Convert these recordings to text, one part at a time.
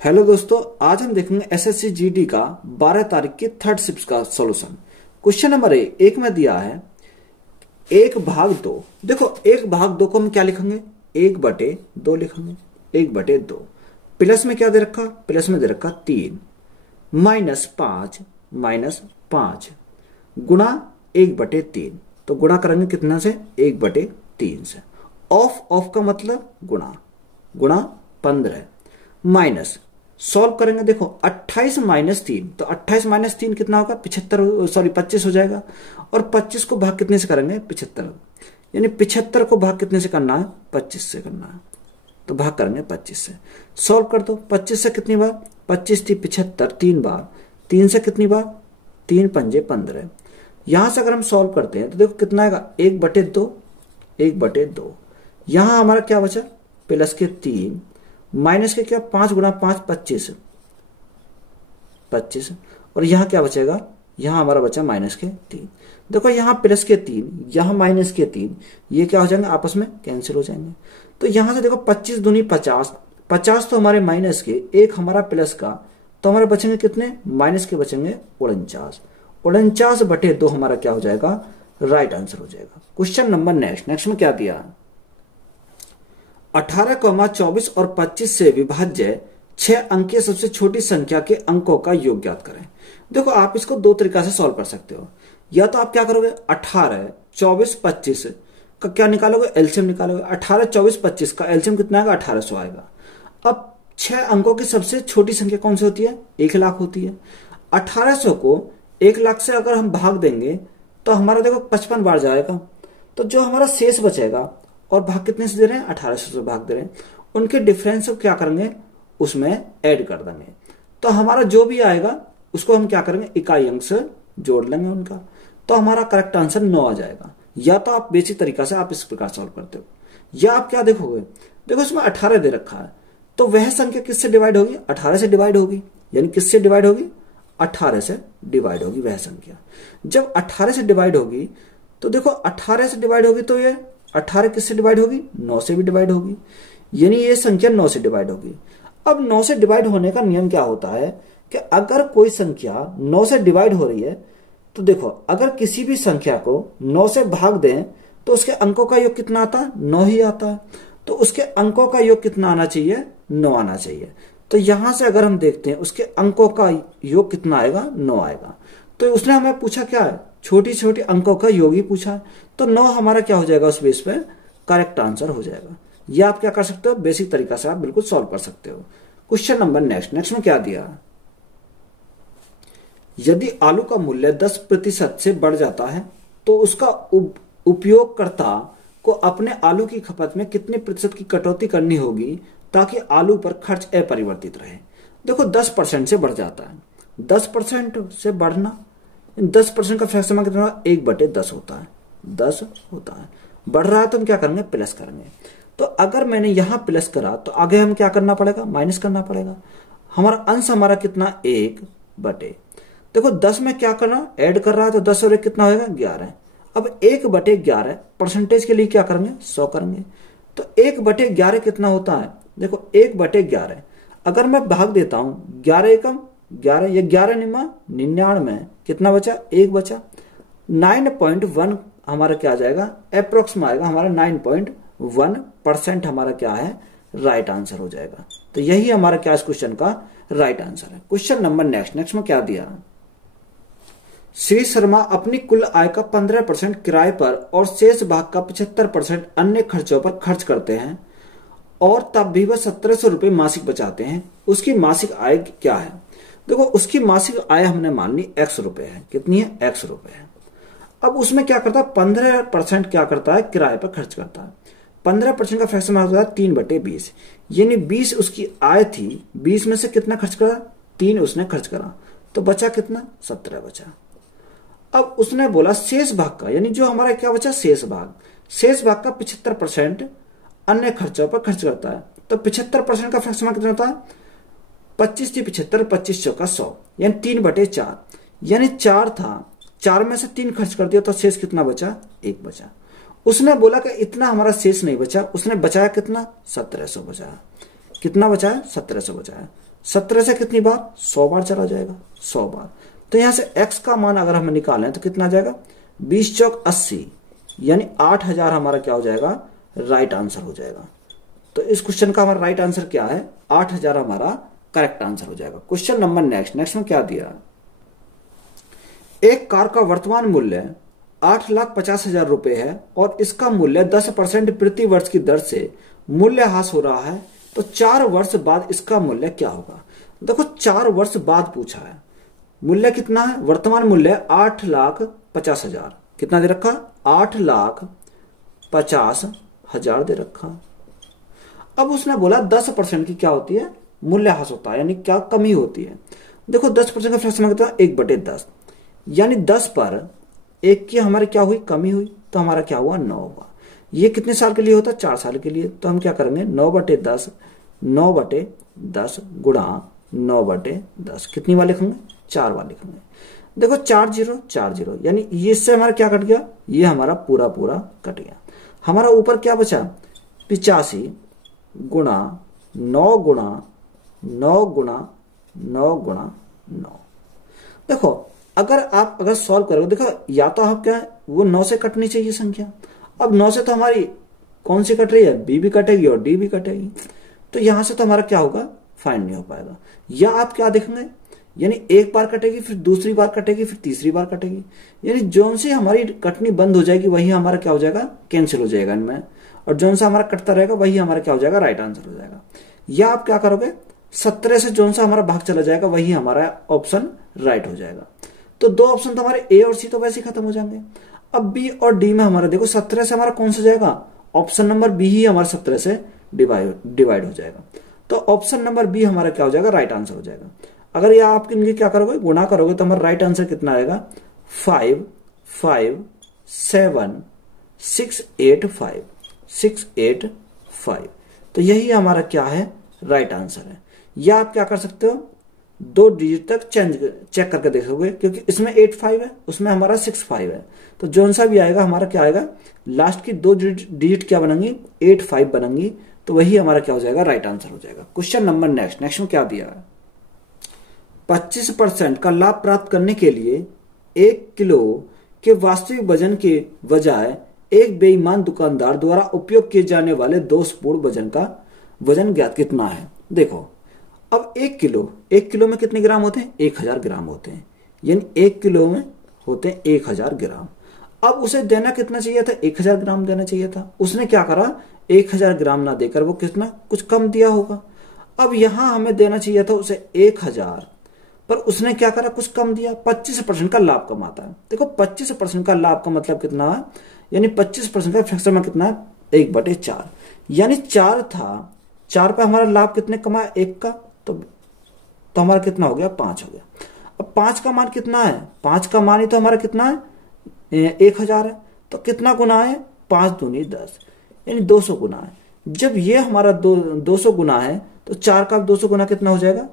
Hello दोस्तों, आज हम देखेंगे एसएससी जीडी का 12 तारीख की थर्ड शिफ्ट का सॉल्यूशन। क्वेश्चन नंबर एक में दिया है 1/2। देखो 1/2 को हम क्या लिखेंगे, 1/2 लिखेंगे। 1/2 प्लस में क्या दे रखा, प्लस में दे रखा 3 -5 गुणा 1/3। तो गुणा करेंगे कितना से, 1/3 से। ऑफ का मतलब गुणा 15 माइनस सॉल्व करेंगे। देखो 28 - 3, तो 28 - 3 कितना होगा, 25 हो जाएगा। और 25 को भाग कितने से करेंगे, 75। यानी 75 को भाग कितने से करना है, 25 से करना है। तो भाग करेंगे 25 से। सॉल्व कर दो, 25 से कितनी बार, 25 थी 75, 3 बार। 3 से कितनी बार, 3 पंजे 15। यहां से अगर हम सॉल्व करते हैं तो देखो कितना आएगा, 1/2। यहां हमारा क्या बचा, प्लस के 3 माइनस के क्या, 5 गुणा 5 25। और यहां क्या बचेगा, यहां हमारा बचा माइनस के 3। देखो यहां प्लस के 3, यहां माइनस के 3, ये क्या हो जाएंगे, आपस में कैंसिल हो जाएंगे। तो यहां से देखो 25 दूनी 50, 50 तो हमारे माइनस के, एक हमारा प्लस का, तो हमारे बचेंगे कितने, माइनस के बचेंगे 49। 49/2 हमारा क्या हो जाएगा, राइट आंसर हो जाएगा। क्वेश्चन नंबर नेक्स्ट में क्या दिया, 18, 24 और 25 से विभाज्य 6 अंकीय सबसे छोटी संख्या के अंकों का योग ज्ञात करें। देखो आप इसको दो तरीका से सॉल्व कर सकते हो। या तो आप क्या करोगे, 18, 24, 25 का क्या निकालोगे, एलसीएम निकालोगे। 18, 24, 25 का एलसीएम कितना आएगा, 1800 आएगा। अब 6 अंकों की सबसे छोटी संख्या कौन सी होती है, 1 लाख होती है। 1800 को 1 लाख से अगर हम भाग देंगे तो हमारा देखो 55 बार जाएगा। तो जो हमारा शेष बचेगा, और भाग कितने से दे रहे हैं, 1800 से भाग दे रहे हैं, उनके डिफरेंस को क्या करेंगे, उसमें ऐड कर देंगे। तो हमारा जो भी आएगा उसको हम क्या करेंगे, इकाई अंक से जोड़ लेंगे उनका। तो हमारा करेक्ट आंसर 9 आ जाएगा। या तो आप बेसिक तरीका से आप इस प्रकार सॉल्व करते हो, या आप क्या देखोगे, देखो इसमें 18 दे रखा है, तो वह संख्या किससे डिवाइड होगी, 18 से डिवाइड होगी। यानी किससे डिवाइड होगी, 18 से डिवाइड होगी वह संख्या। जब 18 से डिवाइड होगी तो देखो 18 से डिवाइड होगी तो ये 18 किससे डिवाइड होगी, 9 से भी डिवाइड होगी। यानी ये संख्या 9 से डिवाइड होगी। अब 9 से डिवाइड होने का नियम क्या होता है कि अगर कोई संख्या 9 से डिवाइड हो रही है तो देखो अगर किसी भी संख्या को 9 से भाग दें तो उसके अंकों का योग कितना आता है, 9 ही आता है। तो उसके अंकों का योग कितना आना चाहिए, 9 आना चाहिए। तो यहां से अगर हम देखते हैं उसके अंकों का योग कितना आएगा, 9 आएगा। तो उसने हमें पूछा क्या है, छोटी छोटी अंकों का योग ही पूछा है। तो 9 हमारा क्या हो जाएगा, उस बेस पे करेक्ट आंसर हो जाएगा। ये आप क्या कर सकते हो, बेसिक तरीका से आप बिल्कुल सॉल्व कर सकते हो। क्वेश्चन नंबर नेक्स्ट में क्या दिया, यदि आलू का मूल्य 10% से बढ़ जाता है तो उसका उपयोगकर्ता को अपने आलू की खपत में कितने प्रतिशत की कटौती करनी होगी ताकि आलू पर खर्च अपरिवर्तित रहे। देखो 10% से बढ़ जाता है, 10% से बढ़ना, 10% का फ्रैक्शन कितना, 1/10 होता है, 10 होता है। बढ़ रहा है तो हम क्या करेंगे, प्लस करेंगे। तो अगर मैंने यहां प्लस करा तो आगे हम क्या करना पड़ेगा, माइनस करना पड़ेगा। हमारा अंश हमारा कितना, 1/, देखो 10 में क्या करना, ऐड कर रहा है तो 10 और 1 कितना होगा, 11। अब 1/11 परसेंटेज के लिए क्या करेंगे, 100 करेंगे। तो 1/11 कितना होता है, देखो 1/11 अगर मैं भाग देता हूं, 11 एकम 11, ये 11 निमा 99, कितना बचा, 1 बचा। 9.1 हमारा क्या आ जाएगा, अप्रोक्स में आएगा हमारा 9.1% हमारा क्या है, राइट आंसर हो जाएगा। तो यही हमारा क्या इस क्वेश्चन का राइट आंसर है। क्वेश्चन नंबर नेक्स्ट में क्या दिया, श्री शर्मा अपनी कुल आय का 15% किराए पर और शेष भाग का 75% अन्य खर्चों पर खर्च करते हैं और तब भी वह 1700 रुपए मासिक बचाते हैं। उसकी मासिक आय क्या है, देखो उसकी मासिक आय हमने मान ली x रुपए है, कितनी है, x रुपए है। अब उसमें क्या करता है, 15% क्या करता है, किराए पर खर्च करता है। 15% का फ्रैक्शन होता है 3/20, यानी 20 उसकी आय थी, 20 में से कितना खर्च करा, 3 उसने खर्च करा, तो बचा कितना, 17 बचा। अब उसने बोला शेष भाग का, यानी जो हमारा क्या बचा, शेष भाग का 75% अन्य खर्चों पर खर्च करता है। तो 75% का फ्रैक्शन कितना होता है, 25 थी 75, 25 चौका 100, यानी 3/4, यानी 4 था, 4 में से 3 खर्च कर दिया तो शेष कितना बचा, 1 बचा। उसने बोला कि इतना हमारा शेष नहीं बचा, उसने बचाया कितना, 1700 बचा। कितना बचा है, 1700 बचा है। 17 से कितनी बार, 100 बार चला जाएगा, 100 बार। तो यहां से x का मान अगर हम निकालें तो कितना आ जाएगा, 20 चौक 80, यानी 8000 हमारा क्या हो जाएगा, राइट आंसर हो जाएगा। तो इस क्वेश्चन का हमारा राइट आंसर क्या है, 8000 हमारा करेक्ट आंसर हो जाएगा। क्वेश्चन नंबर नेक्स्ट में क्या दिया, एक कार का वर्तमान मूल्य 8,50,000 रुपए है और इसका मूल्य 10% प्रति वर्ष की दर से मूल्यह्रास हो रहा है, तो 4 वर्ष बाद इसका मूल्य क्या होगा। देखो 4 वर्ष बाद पूछा है, मूल्य कितना है, वर्तमान मूल्य 8,50,000, कितना दे रखा, 8,50,000 दे रखा। अब उसने बोला 10% की क्या होती है, मूल्यह्रास होता है, यानी क्या कमी होती है। देखो 10% का फ्रैक्शन कितना, 1/10, यानी 10 पर 1 की हमारी क्या हुई, कमी हुई, तो हमारा क्या हुआ, 9 हुआ। ये कितने साल के लिए होता है, 4 साल के लिए। तो हम क्या करेंगे, 9/10 गुणा 9/10, कितनी बार लिखेंगे, 4 बार लिखेंगे। देखो 4 0 4 0, यानी ये इससे हमारा क्या कट गया, ये हमारा पूरा कट गया। हमारा ऊपर क्या बचा, 85 गुणा 9 गुणा 9 गुणा 9 गुणा 9। देखो अगर सॉल्व करोगे, देखो या तो आप क्या, वो 9 से कटनी चाहिए संख्या। अब 9 से तो हमारी कौन सी कट रही है, बी भी कटेगी और डी भी कटेगी, तो यहां से तो हमारा क्या होगा, फाइंड नहीं हो पाएगा। या आप क्या देखेंगे, यानी एक बार कटेगी, फिर दूसरी बार कटेगी, फिर तीसरी बार कटेगी, यानी जोन से हमारी कटनी बंद हो जाएगी वही हमारा क्या हो जाएगा, कैंसिल हो जाएगा इनमें, और जोन सा हमारा कटता रहेगा वही हमारा क्या हो जाएगा, राइट आंसर हो जाएगा। या आप क्या करोगे, 17 से जोन सा हमारा भाग चला जाएगा वही हमारा ऑप्शन राइट हो जाएगा। तो 2 ऑप्शन तो हमारे ए और सी तो वैसे ही खत्म हो जाएंगे। अब बी और डी में हमारा देखो 17 से हमारा कौन सा जाएगा, ऑप्शन नंबर बी ही हमारा 17 से डिवाइड हो जाएगा। तो ऑप्शन नंबर बी हमारा क्या हो जाएगा, राइट आंसर हो जाएगा। अगर यह आप इनके क्या करोगे, गुणा करोगे, तो हमारा राइट आंसर कितना आएगा, 5 5 7 6 8 5 6 8 5। तो यही हमारा क्या है, राइट आंसर है। या आप क्या कर सकते हो, 2 डिजिट तक चेक करके देखोगे, क्योंकि इसमें 8 5 है, उसमें हमारा 6 5 है, तो जोन सा भी आएगा हमारा क्या आएगा, लास्ट की 2 डिजिट क्या बनेंगी, 8 5 बनेंगी, तो वही हमारा क्या हो जाएगा, राइट आंसर हो जाएगा। क्वेश्चन नंबर नेक्स्ट में क्या दिया है, 25% का लाभ प्राप्त करने के लिए 1 किलो के वास्तविक वजन के बजाय एक बेईमान दुकानदार द्वारा उपयोग किए जाने वाले दोषपूर्ण वजन का वजन ज्ञात कितना है। देखो अब 1 किलो में कितने ग्राम होते हैं, 1000 ग्राम होते हैं, यानी 1 किलो में होते हैं 1000 ग्राम। अब उसे देना कितना चाहिए था, 1000 ग्राम देना चाहिए था। उसने क्या करा, 1000 ग्राम ना देकर वो कितना कुछ कम दिया होगा। अब यहां हमें देना चाहिए था उसे 1000, पर उसने क्या करा, कुछ कम दिया। 25% का लाभ कमाता है। देखो 25% का लाभ का मतलब कितना है, यानी 25% का फ्रैक्शन में कितना है, 1/4, यानी 4 था, 4 पे हमारा लाभ कितने कमाया, 1 का, तो हमारा कितना हो गया, 5 हो गया। अब 5 का मान कितना है, 5 का मान ही तो हमारा कितना है, 1000 है, तो कितना गुना है, 5 दूनी 10, यानी 200 गुना है। जब ये हमारा 200 गुना है, तो 4 का 200 गुना कितना हो जाएगा,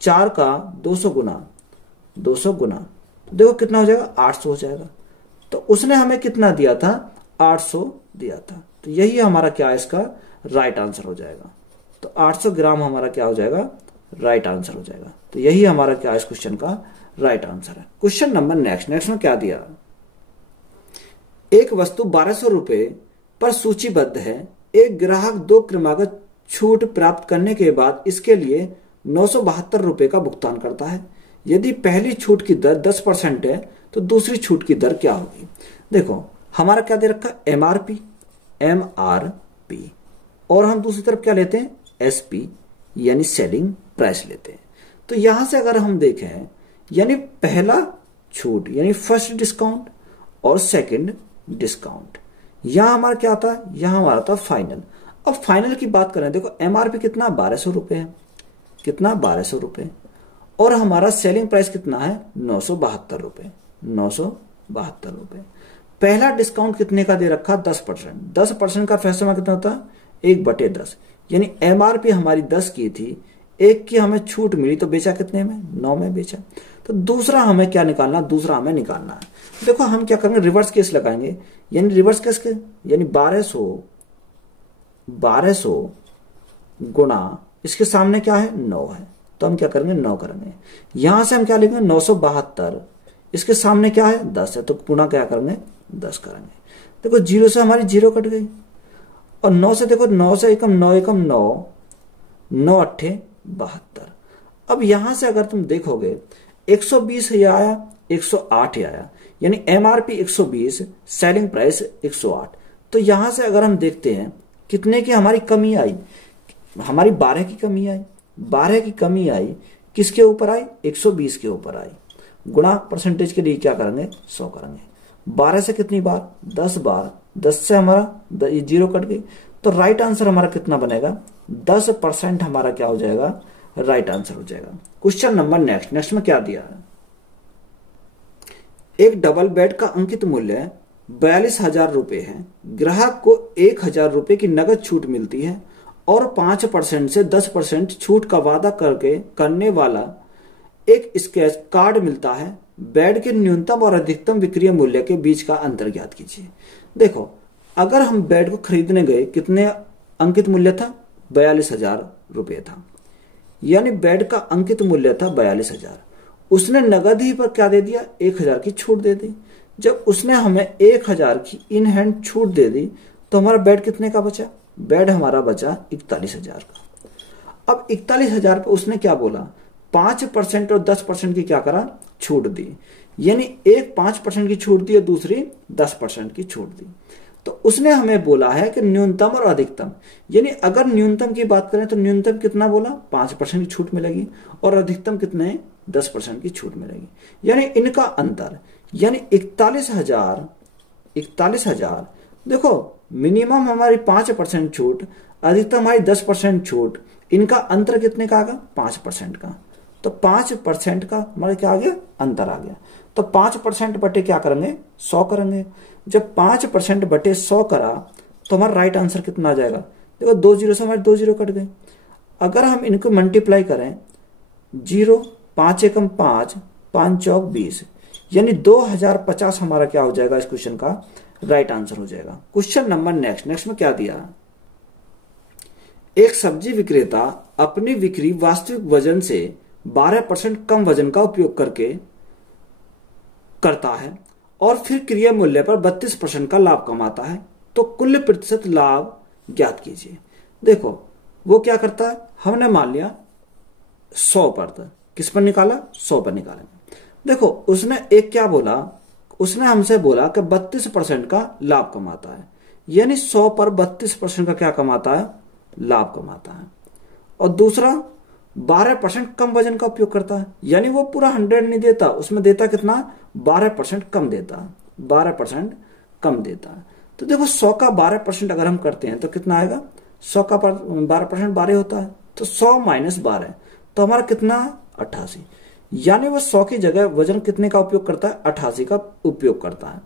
4 का 200 गुना तो देखो कितना हो जाएगा, 800 हो जाएगा। तो उसने हमें कितना दिया था, 800 दिया था, तो यही हमारा क्या है, इसका राइट आंसर हो जाएगा। तो 800 ग्राम हमारा क्या हो जाएगा, राइट आंसर हो जाएगा। तो यही हमारा क्या इस क्वेश्चन का राइट आंसर है। क्वेश्चन नंबर नेक्स्ट में क्या दिया, एक वस्तु 1200 रुपए पर सूचीबद्ध है। एक ग्राहक 2 क्रमागत छूट प्राप्त करने के बाद इसके लिए 972 रुपए का भुगतान करता है। यदि पहली छूट की दर 10% है तो दूसरी छूट की दर क्या होगी। देखो हमारा क्या दे रखा, MRP, और हम दूसरी तरफ क्या लेते हैं, SP, यानी सेलिंग प्राइस लेते हैं। तो यहां से अगर हम देखें, यानी पहला छूट यानी फर्स्ट डिस्काउंट और सेकंड डिस्काउंट, यहां हमारा क्या आता है, यहां हमारा था फाइनल। अब फाइनल की बात करें, देखो MRP कितना, 1200 रुपए है, कितना, 1200 रुपए, और हमारा सेलिंग प्राइस कितना है, 972 रुपए, 972 रुपए। पहला डिस्काउंट कितने का दे रखा, 10%। 10% का फैसला कितना होता है, 1/10, यानी MRP हमारी 10 की थी, 1 की हमें छूट मिली, तो बेचा कितने में, 9 में बेचा। तो दूसरा हमें क्या निकालना, दूसरा हमें निकालना है। देखो हम क्या करेंगे, रिवर्स केस लगाएंगे, यानी रिवर्स केस के, यानी 1200 गुणा इसके सामने क्या है 9 है, तो हम क्या करेंगे 9 करेंगे। यहां से हम क्या लिखेंगे 972, इसके सामने क्या है 10 है, तो पुनः क्या करेंगे 10 करेंगे। देखो 0 से हमारी 0 कट गई, और 9 से देखो 9 से एकम 9 एकम 9, 9 अट्ठे 72। अब यहां से अगर तुम देखोगे 120 ही आया, 108 ही आया, यानी एमआरपी 120, सेलिंग प्राइस 108। तो यहां से अगर हम देखते हैं कितने की हमारी कमी आई, हमारी 12 की कमी आई, 12 की कमी आई, किसके ऊपर आई 120 के ऊपर आई, गुणा परसेंटेज के लिए क्या करेंगे 100 करेंगे। 12 से कितनी बार 10 बार, 10 से हमारा 0 कट गई, तो राइट आंसर हमारा कितना बनेगा 10% हमारा क्या हो जाएगा राइट आंसर हो जाएगा। क्वेश्चन नंबर नेक्स्ट में क्या दिया है, एक डबल बेड का अंकित मूल्य 42,000 रुपए है, ग्राहक को 1,000 रुपए की नगद छूट मिलती है और 5% से 10% छूट का वादा करने वाला एक स्केच कार्ड मिलता है। बेड के न्यूनतम और अधिकतम विक्रय मूल्य के बीच का अंतर ज्ञात कीजिए। देखो अगर हम बेड को खरीदने गए, कितने अंकित मूल्य था 42,000 रुपये था, यानी बेड का अंकित मूल्य था 42,000, उसने नगद ही पर क्या दे दिया 1,000 की छूट दे दी। जब उसने हमें 1,000 की इन हैंड छूट दे दी तो हमारा बेड कितने का बचा, बेड हमारा बचा 41,000 का। अब 41,000 पर उसने क्या बोला 5% और 10% की क्या करा छूट दी, यानी एक 5% की छूट दी और दूसरी 10% की छूट दी। तो उसने हमें बोला है कि न्यूनतम और अधिकतम, यानी अगर न्यूनतम की बात करें तो न्यूनतम कितना बोला 5% की छूट मिलेगी और अधिकतम कितने 10% की छूट मिलेगी, यानी इनका अंतर, यानी 41,000 देखो मिनिमम हमारी 5% छूट, अधिकतम हमारी 10% छूट, इनका अंतर कितने का आ गया 5% का। तो 5% का हमारा क्या आ गया अंतर आ गया। तो 5% बटे क्या करेंगे 100 करेंगे। जब 5% बटे 100 करा तो हमारा राइट आंसर कितना आ जाएगा, देखो 2 0 से हमारे 2 0 कट गए। अगर हम इनको मल्टीप्लाई करें 0 5 एकम 5, 5 चौक 20, यानी 2050 हमारा क्या हो जाएगा इस क्वेश्चन का राइट आंसर हो जाएगा। क्वेश्चन नंबर नेक्स्ट में क्या दिया, एक सब्जी विक्रेता अपनी बिक्री वास्तविक वजन से 12% कम वजन का उपयोग करता है और फिर क्रय मूल्य पर 32% का लाभ कमाता है, तो कुल प्रतिशत लाभ ज्ञात कीजिए। देखो वो क्या करता है, हमने मान लिया 100 पर था, किस पर निकाला 100 पर निकाला। देखो उसने एक क्या बोला, उसने हमसे बोला कि 32% का लाभ कमाता है, यानी 100 पर 32% का क्या कमाता है लाभ कमाता है। और दूसरा 12% कम वजन का उपयोग करता है, यानी वो पूरा 100 नहीं देता, उसमें देता कितना 12% कम देता, 12% कम देता है। तो देखो 100 का 12% अगर हम करते हैं तो कितना आएगा, 100 का 12% 12 होता है, तो 100 माइनस 12 तो हमारा कितना 88, यानी वो 100 की जगह वजन कितने का उपयोग करता है 88 का उपयोग करता है।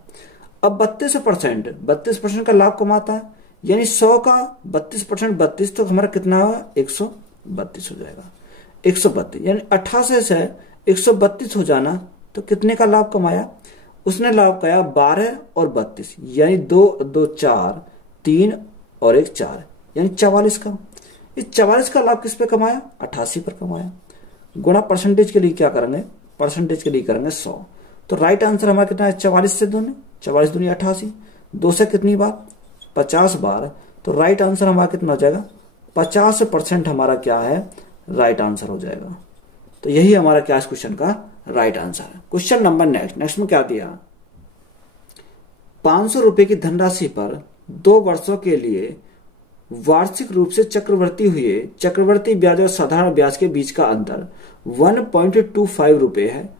अब 32% का लाभ कमाता है, यानी 100 का 32% 32, तो हमारा कितना होगा 132 हो जाएगा, 132, यानी 88 से 132 हो जाना, तो कितने का लाभ कमाया उसने, लाभ कमाया 12 और 32, यानी 2 2 4, 3 और 1 4, यानी 44 का। इस 44 का लाभ किस पे कमाया 88 पर कमाया। गुणा परसेंटेज के लिए क्या करेंगे, परसेंटेज के लिए करेंगे 100, तो राइट आंसर हमारा कितना है 44 से दूनी, 44 दूनी 88, 2 से कितनी बार 50 बार, तो राइट आंसर हमारा कितना हो जाएगा 50% हमारा क्या है राइट आंसर हो जाएगा। तो यही हमारा क्या इस क्वेश्चन का राइट आंसर है। क्वेश्चन नंबर नेक्स्ट में क्या दिया, 500 रुपए की धनराशि पर 2 वर्षों के लिए वार्षिक रूप से चक्रवर्ती ब्याज और साधारण ब्याज के बीच का अंतर 1.25 रुपए है,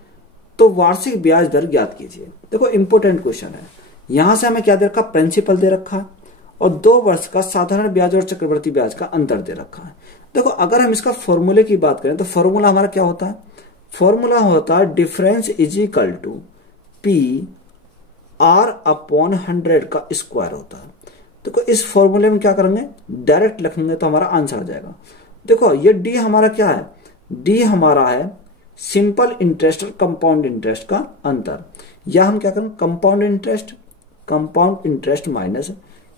तो वार्षिक ब्याज दर ज्ञात कीजिए। देखो इंपोर्टेंट क्वेश्चन है, यहां से हमें क्या दे रखा, प्रिंसिपल दे रखा और 2 वर्ष का साधारण ब्याज और चक्रवर्ती ब्याज का अंतर दे रखा है। देखो अगर हम इसका फॉर्मूले की बात करें तो फॉर्मूला हमारा क्या होता है, फॉर्मूला होता है difference is equal to P R upon 100 का स्क्वायर होता है। देखो इस फॉर्मूले में क्या करेंगे डायरेक्ट लिखेंगे तो हमारा आंसर आ जाएगा। देखो ये डी हमारा क्या है, डी हमारा है सिंपल इंटरेस्ट और कंपाउंड इंटरेस्ट का अंतर, या हम क्या करें compound interest minus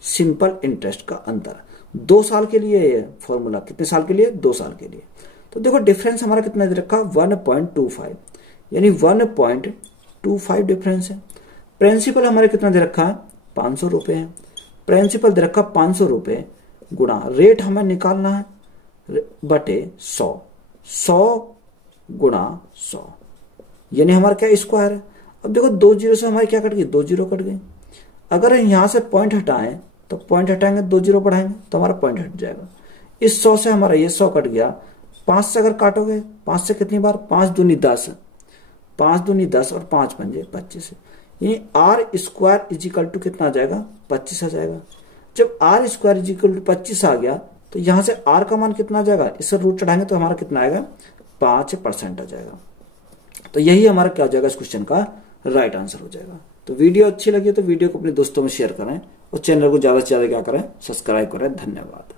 simple interest का अंतर। 2 साल के लिए है फॉर्मूला, कितने साल के लिए? 2 साल के लिए। तो देखो डिफरेंस हमारा कितना दे रखा? 1.25, यानी 1.25 डिफरेंस है। प्रिंसिपल हमारे कितना दे रखा है? 500 रुपए है। प्रिंसिपल दे रखा 500 रुपए गुणा रेट हमें निकालना है बटे 100, 100 गुणा 100, यानी हमारा क्या स्क्वायर है। अब देखो 2 जीरो से हमारी क्या कट गई? 2 जीरो कट गई। अगर यहां से पॉइंट हटाएं तो पॉइंट हटाएंगे 2 जीरो बढ़ाएंगे तो हमारा पॉइंट हट जाएगा। इस 100 से हमारा ये 100 कट गया। 5 से अगर काटोगे, 5 से कितनी बार? 5 दूनी 10, 5 दूनी 10 और 5 पंजे 25, यानी आर स्क्वायर इजिकल टू कितना आ जाएगा? 25 आ जाएगा। जब आर स्क्वायर इजिकल टू 25 आ गया तो यहां से आर का मान कितना आ जाएगा? इससे रूट चढ़ाएंगे तो हमारा कितना आएगा? 5% आ जाएगा। तो यही हमारा क्या हो जाएगा इस क्वेश्चन का राइट आंसर हो जाएगा। तो वीडियो अच्छी लगी तो वीडियो को अपने दोस्तों में शेयर करें और चैनल को ज्यादा से ज्यादा क्या करें? सब्सक्राइब करें। धन्यवाद।